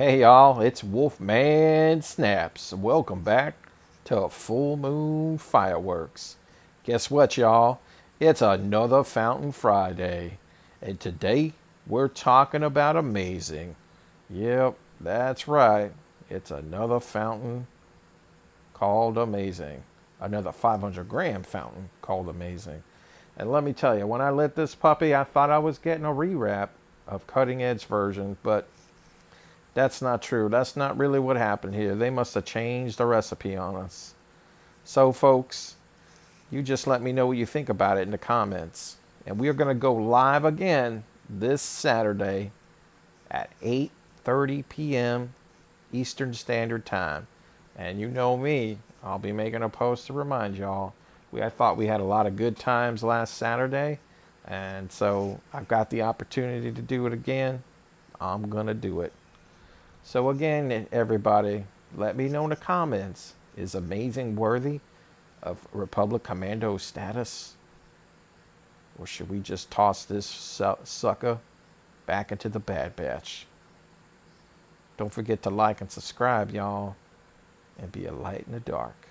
Hey y'all, it's Wolfman Snaps. Welcome back to Full Moon Fireworks. Guess what, y'all? It's another Fountain Friday. And today we're talking about amazing. Yep, that's right. It's another fountain called Amazing. Another 500-gram fountain called Amazing. And let me tell you, when I lit this puppy, I thought I was getting a rewrap of Cutting Edge version, but that's not true. That's not really what happened here. They must have changed the recipe on us. So, folks, you just let me know what you think about it in the comments. And we are going to go live again this Saturday at 8:30 p.m. Eastern Standard Time. And you know me, I'll be making a post to remind y'all. I thought we had a lot of good times last Saturday, and so I've got the opportunity to do it again. I'm going to do it. So again, everybody, let me know in the comments, is Amazing worthy of Republic Commando status? Or should we just toss this sucker back into the Bad Batch? Don't forget to like and subscribe, y'all, and be a light in the dark.